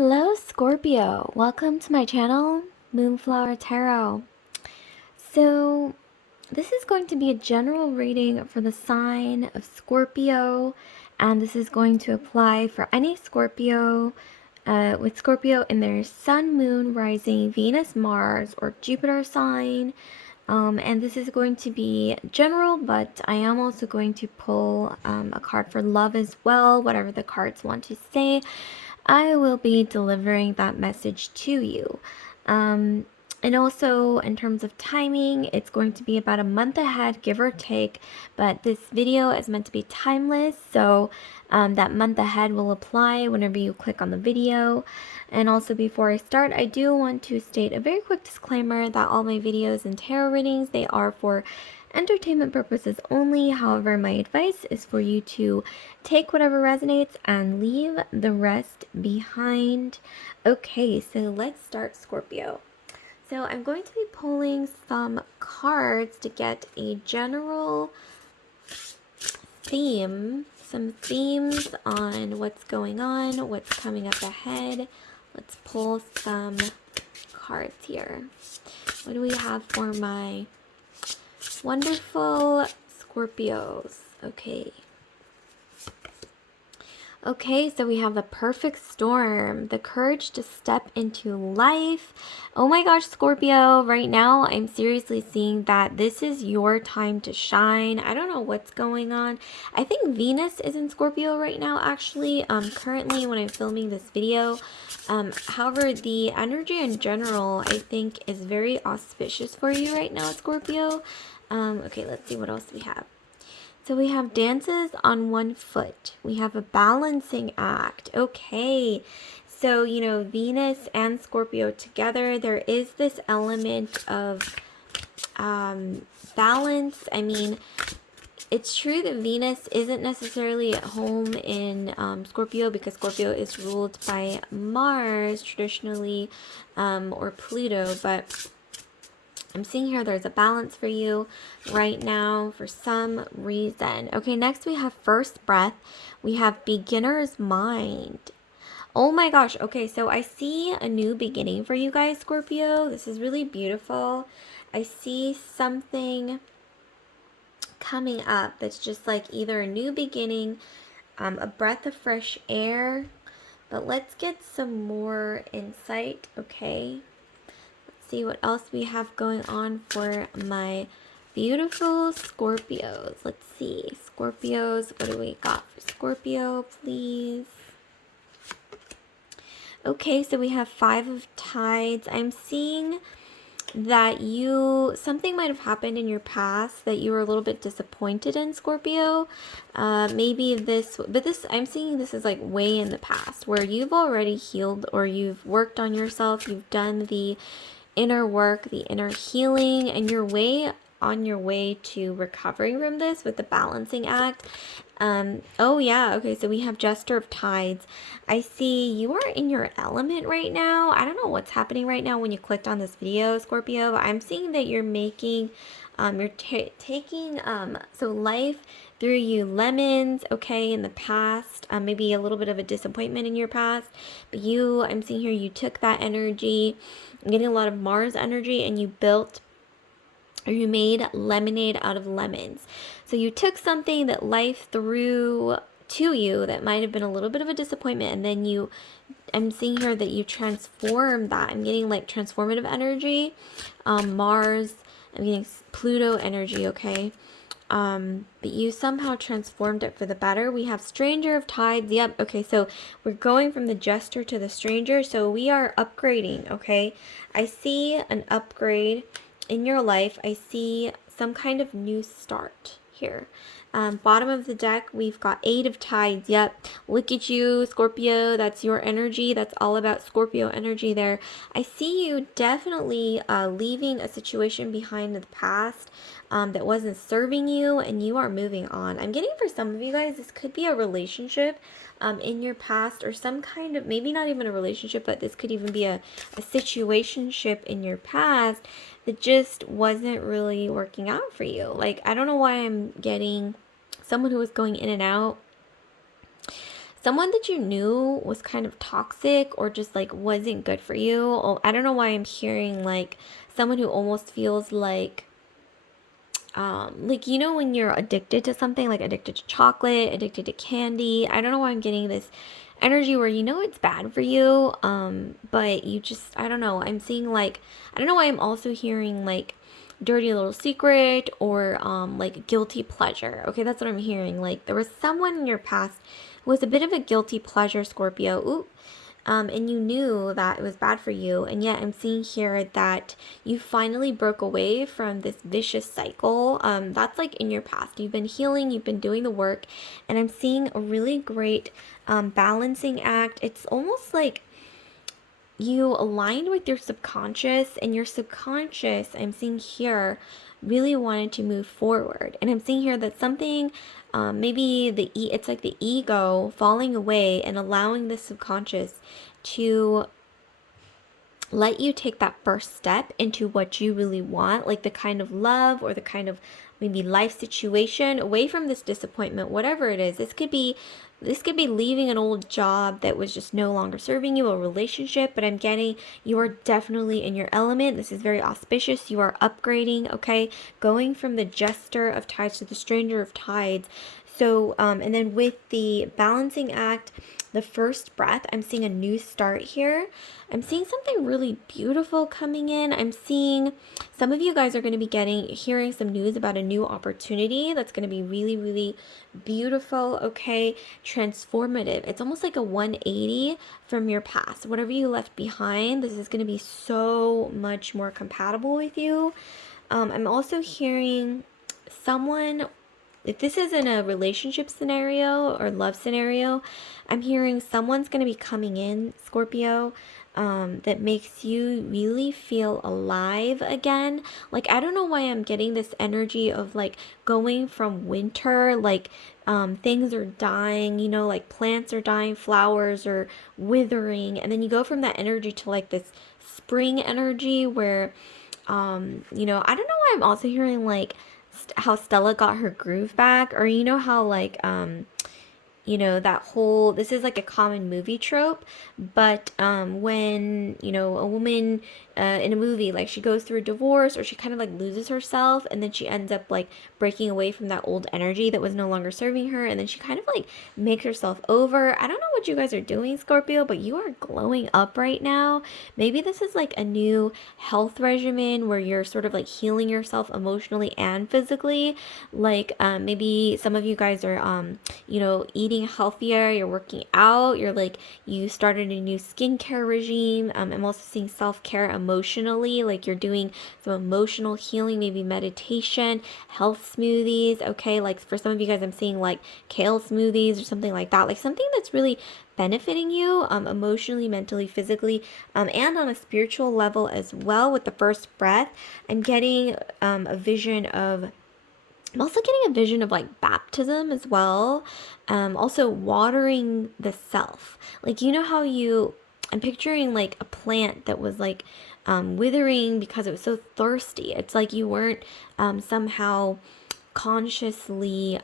Hello Scorpio, welcome to my channel, Moonflower Tarot. So this is going to be a general reading for the sign of Scorpio, and this is going to apply for any Scorpio with Scorpio in their Sun, Moon, Rising, Venus, Mars, or Jupiter sign. And this is going to be general, but I am also going to pull a card for love as well, whatever the cards want to say. I will be delivering that message to you. And also, in terms of timing, it's going to be about a month ahead, give or take. But this video is meant to be timeless, so that month ahead will apply whenever you click on the video. And also, before I start, I do want to state a very quick disclaimer that all my videos and tarot readings, they are for entertainment purposes only. However, my advice is for you to take whatever resonates and leave the rest behind. Okay, so let's start, Scorpio. So I'm going to be pulling some cards to get a general theme, some themes on what's going on, what's coming up ahead. Let's pull some cards here. What do we have for my wonderful Scorpios? Okay, so we have the perfect storm, the courage to step into life. Oh my gosh, Scorpio, right now I'm seriously seeing that this is your time to shine. I don't know what's going on. I think Venus is in Scorpio right now, actually, currently when I'm filming this video. However, the energy in general, I think, is very auspicious for you right now, Scorpio. Okay, let's see what else we have. So we have dances on one foot. We have a balancing act. Okay. So, you know, Venus and Scorpio together, there is this element of balance. I mean, it's true that Venus isn't necessarily at home in Scorpio because Scorpio is ruled by Mars traditionally, or Pluto, but I'm seeing here there's a balance for you right now for some reason. Okay, next we have first breath. We have beginner's mind. Oh my gosh. Okay, so I see a new beginning for you guys, Scorpio. This is really beautiful. I see something coming up that's just like either a new beginning, a breath of fresh air. But let's get some more insight, okay? See what else we have going on for my beautiful Scorpios. Let's see. Scorpios, what do we got for Scorpio, please? Okay, so we have 5 of Tides. I'm seeing that something might have happened in your past that you were a little bit disappointed in, Scorpio. Maybe I'm seeing this is like way in the past where you've already healed or you've worked on yourself. You've done the inner work, the inner healing, and you're on your way to recovering from this with the balancing act. Oh yeah, okay, so we have Jester of Tides. I see you are in your element right now. I don't know what's happening right now when you clicked on this video, Scorpio, but I'm seeing that you're making, you're taking, so life threw you lemons, okay, in the past, maybe a little bit of a disappointment in your past, but I'm seeing here you took that energy. I'm getting a lot of Mars energy, and you made lemonade out of lemons. So you took something that life threw to you that might have been a little bit of a disappointment, and then I'm seeing here that you transformed that. I'm getting like transformative energy, Mars, I'm getting Pluto energy, okay? But you somehow transformed it for the better. We have Stranger of Tides. Yep. Okay, so we're going from the Jester to the Stranger. So we are upgrading, okay? I see an upgrade in your life. I see some kind of new start here. Bottom of the deck, we've got 8 of Tides. Yep. Look at you, Scorpio. That's your energy. That's all about Scorpio energy there. I see you definitely leaving a situation behind in the past that wasn't serving you, and you are moving on. I'm getting for some of you guys, this could be a relationship in your past, or some kind of, maybe not even a relationship, but this could even be a situationship in your past that just wasn't really working out for you. Like, I don't know why I'm getting someone who was going in and out. someone that you knew was kind of toxic or just like wasn't good for you. Oh, I don't know why I'm hearing like someone who almost feels like you know when you're addicted to something, like addicted to chocolate, addicted to candy. I don't know why I'm getting this energy where you know it's bad for you, but you just, I don't know, I'm seeing like, I don't know why I'm also hearing like dirty little secret or like guilty pleasure. Okay, that's what I'm hearing. Like there was someone in your past who was a bit of a guilty pleasure, Scorpio. Ooh, and you knew that it was bad for you, and yet I'm seeing here that you finally broke away from this vicious cycle. That's like in your past. You've been healing, you've been doing the work, and I'm seeing a really great balancing act. It's almost like you aligned with your subconscious, and your subconscious, I'm seeing here, really wanted to move forward. And I'm seeing here that something, maybe it's like the ego falling away and allowing the subconscious to let you take that first step into what you really want, like the kind of love or the kind of maybe life situation, away from this disappointment, whatever it is. This could be leaving an old job that was just no longer serving you, a relationship, but I'm getting you are definitely in your element. This is very auspicious. You are upgrading, okay? Going from the jester of tides to the stranger of tides. So, and then with the balancing act, the first breath, I'm seeing a new start here. I'm seeing something really beautiful coming in. I'm seeing some of you guys are going to be hearing some news about a new opportunity that's going to be really, really beautiful, okay? Transformative. It's almost like a 180 from your past. Whatever you left behind, this is going to be so much more compatible with you. I'm also hearing someone, if this is in a relationship scenario or love scenario, I'm hearing someone's going to be coming in, Scorpio, that makes you really feel alive again. Like, I don't know why I'm getting this energy of like going from winter, like things are dying, you know, like plants are dying, flowers are withering, and then you go from that energy to like this spring energy where you know, I don't know why I'm also hearing like how Stella got her groove back, or you know how like you know, that whole, this is like a common movie trope, but when, you know, a woman in a movie, like she goes through a divorce or she kind of like loses herself, and then she ends up like breaking away from that old energy that was no longer serving her, and then she kind of like makes herself over. I don't know what you guys are doing, Scorpio, but you are glowing up right now. Maybe this is like a new health regimen where you're sort of like healing yourself emotionally and physically. Like maybe some of you guys are you know, eating healthier, you're working out, you're like, you started a new skincare regime. I'm also seeing self-care emotionally, like you're doing some emotional healing, maybe meditation, health smoothies, okay? Like for some of you guys, I'm seeing like kale smoothies or something like that, like something that's really benefiting you emotionally, mentally, physically, and on a spiritual level as well. With the first breath, I'm getting a vision of, I'm also getting a vision of like baptism as well. Also watering the self. Like, you know how I'm picturing like a plant that was like withering because it was so thirsty. It's like you weren't somehow consciously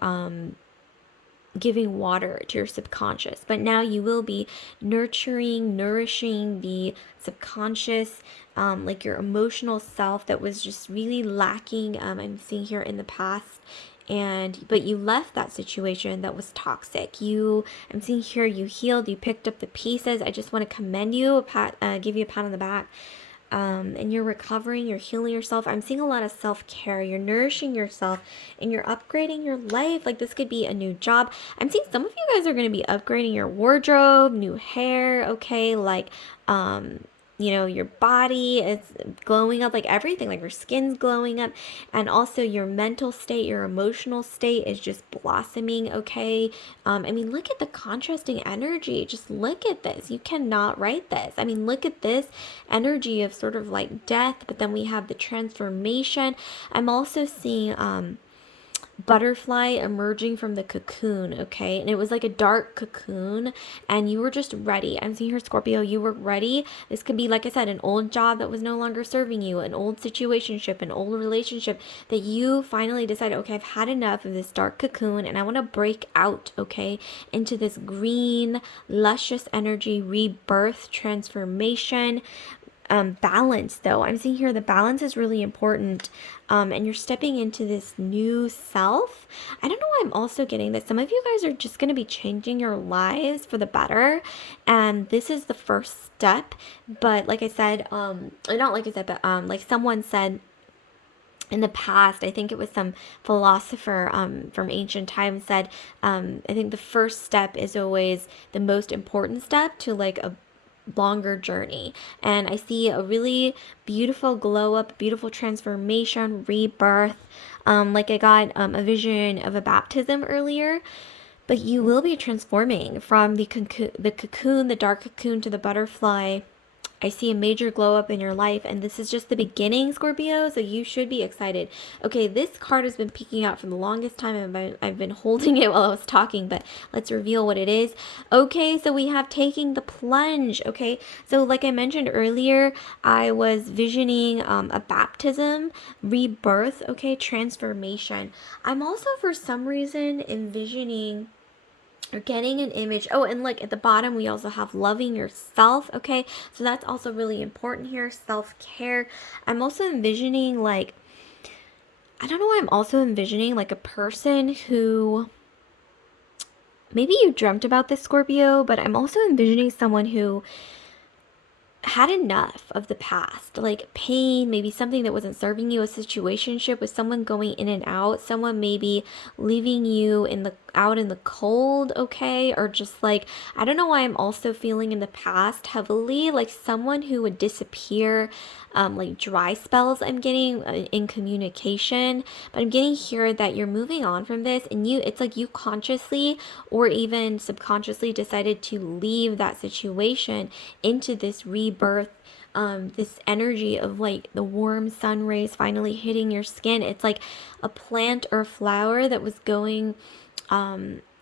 giving water to your subconscious, but now you will be nourishing the subconscious, like your emotional self that was just really lacking. I'm seeing here in the past, but you left that situation that was toxic. I'm seeing here you healed, you picked up the pieces. I just want to commend you, give you a pat on the back. And you're recovering, you're healing yourself. I'm seeing a lot of self-care. You're nourishing yourself and you're upgrading your life. Like this could be a new job. I'm seeing some of you guys are going to be upgrading your wardrobe, new hair, okay? Like, you know, your body is glowing up, like everything, like your skin's glowing up, and also your mental state, your emotional state is just blossoming, okay? I mean, look at the contrasting energy. Just look at this. You cannot write this. I mean, look at this energy of sort of like death, but then we have the transformation. I'm also seeing butterfly emerging from the cocoon, okay? And it was like a dark cocoon, and you were just ready. I'm seeing here, Scorpio, you were ready. This could be, like I said, an old job that was no longer serving you, an old situationship, an old relationship that you finally decided, okay, I've had enough of this dark cocoon and I want to break out, okay, into this green, luscious energy, rebirth, transformation. Balance, though, I'm seeing here the balance is really important, and you're stepping into this new self. I don't know why I'm also getting that some of you guys are just going to be changing your lives for the better, and this is the first step. But like I said, not like I said, but like someone said in the past, I think it was some philosopher from ancient times said, I think the first step is always the most important step to like a longer journey. And I see a really beautiful glow up, beautiful transformation, rebirth. Like I got a vision of a baptism earlier, but you will be transforming from the cocoon, the dark cocoon, to the butterfly. I see a major glow up in your life, and this is just the beginning, Scorpio, so you should be excited. Okay, this card has been peeking out for the longest time, and I've been holding it while I was talking, but let's reveal what it is. Okay, so we have taking the plunge. Okay, so like I mentioned earlier, I was visioning a baptism, rebirth, okay, transformation. I'm also, for some reason, envisioning or getting an image. Oh, and like at the bottom, we also have loving yourself. Okay, so that's also really important here. Self-care. I'm also envisioning like, I don't know why I'm also envisioning like a person who, maybe you dreamt about this, Scorpio, but I'm also envisioning someone who had enough of the past, like pain, maybe something that wasn't serving you, a situationship with someone going in and out, someone maybe leaving you in the out in the cold, okay, or just like, I don't know why I'm also feeling in the past heavily like someone who would disappear, like dry spells I'm getting in communication. But I'm getting here that you're moving on from this, and it's like you consciously or even subconsciously decided to leave that situation into this rebirth, this energy of like the warm sun rays finally hitting your skin. It's like a plant or a flower that was going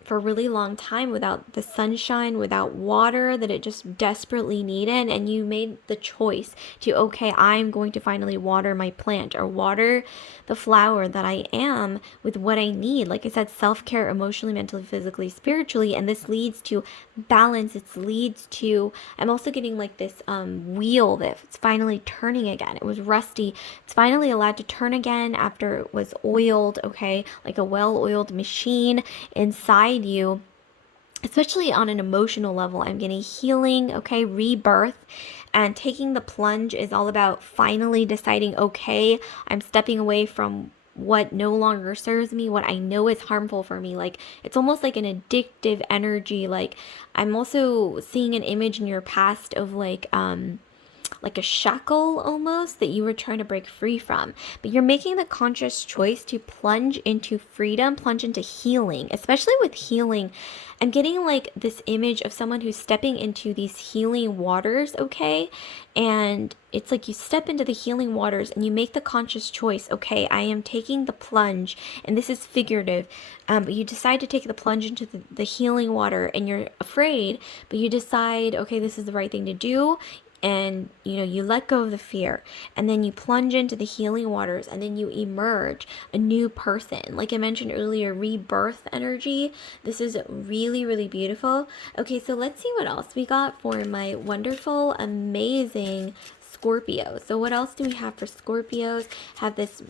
for a really long time without the sunshine, without water that it just desperately needed, and you made the choice to, okay, I'm going to finally water my plant or water the flower that I am with what I need. Like I said, self-care, emotionally, mentally, physically, spiritually, and this leads to balance. It leads to, I'm also getting like this wheel that's finally turning again. It was rusty. It's finally allowed to turn again after it was oiled, okay, like a well-oiled machine inside you, especially on an emotional level. I'm getting healing, okay, rebirth. And taking the plunge is all about finally deciding, okay, I'm stepping away from what no longer serves me, what I know is harmful for me. Like it's almost like an addictive energy. Like I'm also seeing an image in your past of like a shackle almost that you were trying to break free from. But you're making the conscious choice to plunge into freedom, plunge into healing, especially with healing. I'm getting like this image of someone who's stepping into these healing waters, okay? And it's like you step into the healing waters and you make the conscious choice, okay, I am taking the plunge, and this is figurative, but you decide to take the plunge into the healing water, and you're afraid, but you decide, okay, this is the right thing to do. And you let go of the fear, and then you plunge into the healing waters, and then you emerge a new person. Like I mentioned earlier, rebirth energy. This is really, really beautiful. Okay, so let's see what else we got for my wonderful, amazing Scorpio. So what else do we have for Scorpios?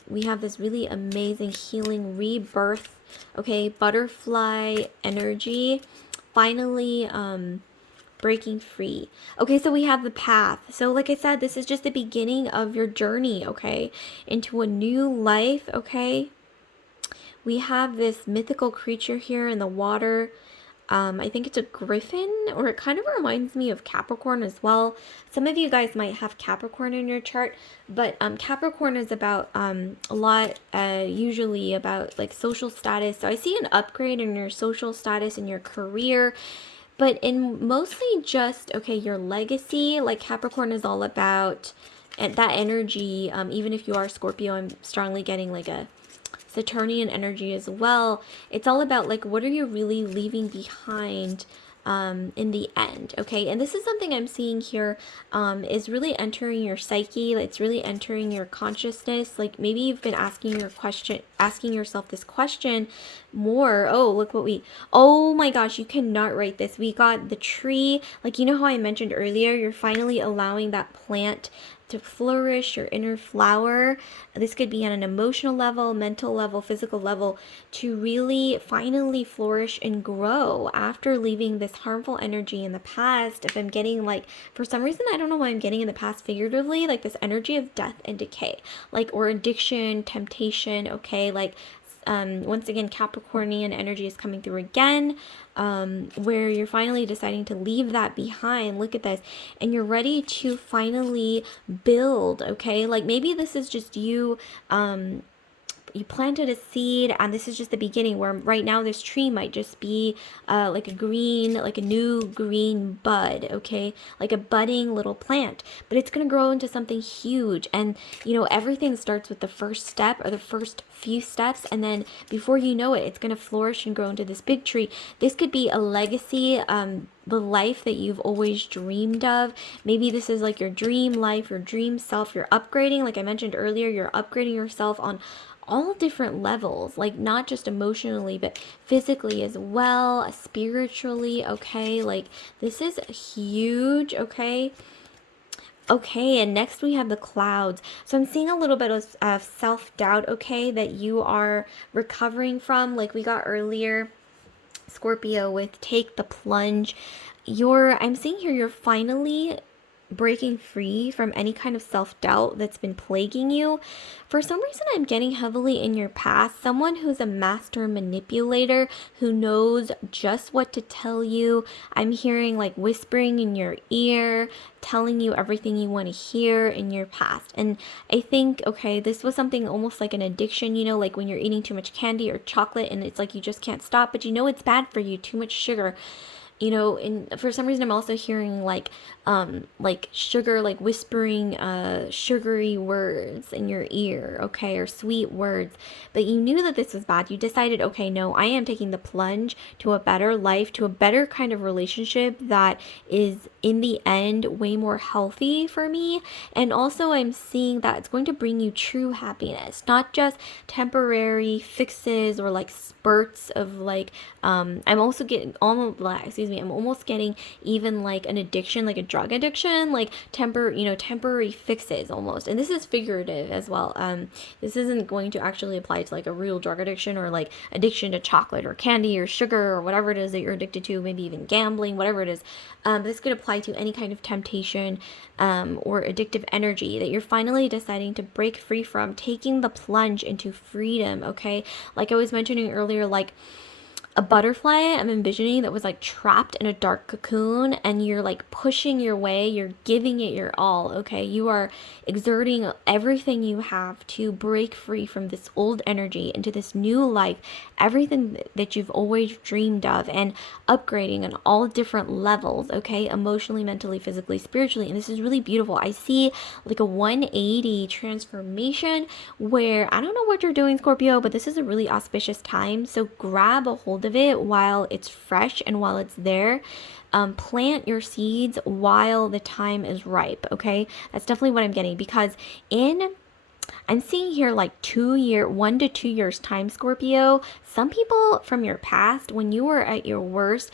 We have this really amazing healing rebirth, okay, butterfly energy, finally breaking free. Okay, so we have the path. So like I said, this is just the beginning of your journey, okay, into a new life, okay? We have this mythical creature here in the water. I think it's a griffin, or it kind of reminds me of Capricorn as well. Some of you guys might have Capricorn in your chart, but Capricorn is about a lot, usually about like social status. So I see an upgrade in your social status in your career, but in mostly just, okay, your legacy. Like Capricorn is all about, and that energy, even if you are Scorpio, I'm strongly getting like a Saturnian energy as well. It's all about like, what are you really leaving behind in the end, okay? And this is something I'm seeing here, is really entering your psyche. It's really entering your consciousness. Like maybe you've been asking yourself this question more. Oh, look what oh my gosh, you cannot write this. We got the tree. Like, you know how I mentioned earlier, you're finally allowing that plant to flourish, your inner flower. This could be on an emotional level, mental level, physical level, to really finally flourish and grow after leaving this harmful energy in the past. If I'm getting like, for some reason, I don't know why I'm getting in the past figuratively, like this energy of death and decay, like, or addiction, temptation, okay, like, once again, Capricornian energy is coming through again, where you're finally deciding to leave that behind. Look at this. And you're ready to finally build, okay? Like maybe this is just you, you planted a seed and this is just the beginning, where right now this tree might just be like a new green bud, okay, like a budding little plant, but it's going to grow into something huge. And you know, everything starts with the first step or the first few steps, and then before you know it, it's going to flourish and grow into this big tree. This could be a legacy, the life that you've always dreamed of. Maybe this is like your dream life, your dream self. You're upgrading, like I mentioned earlier, you're upgrading yourself on all different levels, like not just emotionally, but physically as well, spiritually, okay? Like this is huge, okay? Okay, and next we have the clouds. So I'm seeing a little bit of self-doubt, okay, that you are recovering from, like we got earlier, Scorpio, with take the plunge. I'm seeing here you're finally breaking free from any kind of self-doubt that's been plaguing you. For some reason, I'm getting heavily in your past, someone who's a master manipulator who knows just what to tell you. I'm hearing like whispering in your ear, telling you everything you want to hear in your past. And I think, okay, this was something almost like an addiction, you know, like when you're eating too much candy or chocolate and it's like you just can't stop, but you know it's bad for you, too much sugar. You know, and for some reason I'm also hearing like sugar, like whispering sugary words in your ear, okay, or sweet words. But you knew that this was bad. You decided, okay, no, I am taking the plunge to a better life, to a better kind of relationship that is in the end way more healthy for me. And also I'm seeing that it's going to bring you true happiness, not just temporary fixes or like spurts of like I'm also getting I'm almost getting even like an addiction, like a drug addiction, like temporary fixes almost. And this is figurative as well. This isn't going to actually apply to like a real drug addiction or like addiction to chocolate or candy or sugar or whatever it is that you're addicted to, maybe even gambling, whatever it is. This could apply to any kind of temptation or addictive energy that you're finally deciding to break free from, taking the plunge into freedom, okay? Like I was mentioning earlier, like a butterfly I'm envisioning that was like trapped in a dark cocoon, and you're like pushing your way, you're giving it your all, okay? You are exerting everything you have to break free from this old energy into this new life, everything that you've always dreamed of, and upgrading on all different levels, okay? Emotionally, mentally, physically, spiritually. And this is really beautiful. I see like a 180 transformation where I don't know what you're doing, Scorpio, but this is a really auspicious time. So grab a hold of it while it's fresh and while it's there. Plant your seeds while the time is ripe, okay? That's definitely what I'm getting, because I'm seeing here like 1 to 2 years time, Scorpio. Some people from your past, when you were at your worst,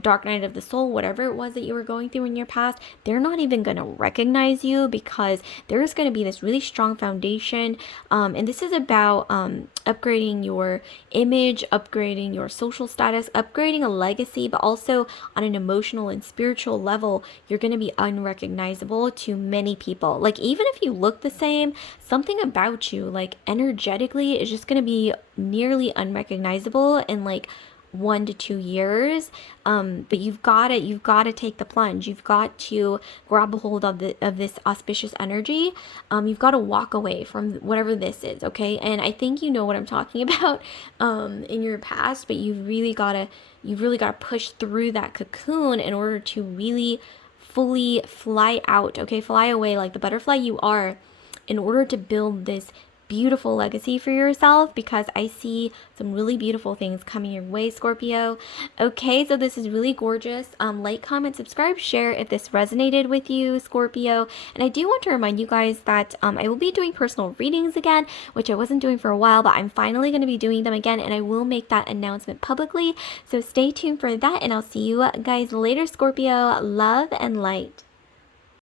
dark night of the soul, whatever it was that you were going through in your past, they're not even going to recognize you, because there's going to be this really strong foundation. And this is about upgrading your image, upgrading your social status, upgrading a legacy, but also on an emotional and spiritual level, you're going to be unrecognizable to many people. Like even if you look the same, something about you, like energetically, is just going to be nearly unrecognizable in like 1 to 2 years. But you've got to take the plunge. You've got to grab a hold of this auspicious energy. You've got to walk away from whatever this is, okay? And I think you know what I'm talking about in your past, but you've really got to push through that cocoon in order to really fully fly out, okay? Fly away like the butterfly you are, in order to build this beautiful legacy for yourself, because I see some really beautiful things coming your way, Scorpio. Okay, so this is really gorgeous. Like, comment, subscribe, share if this resonated with you, Scorpio. And I do want to remind you guys that I will be doing personal readings again, which I wasn't doing for a while, but I'm finally going to be doing them again, and I will make that announcement publicly. So stay tuned for that, and I'll see you guys later, Scorpio. Love and light.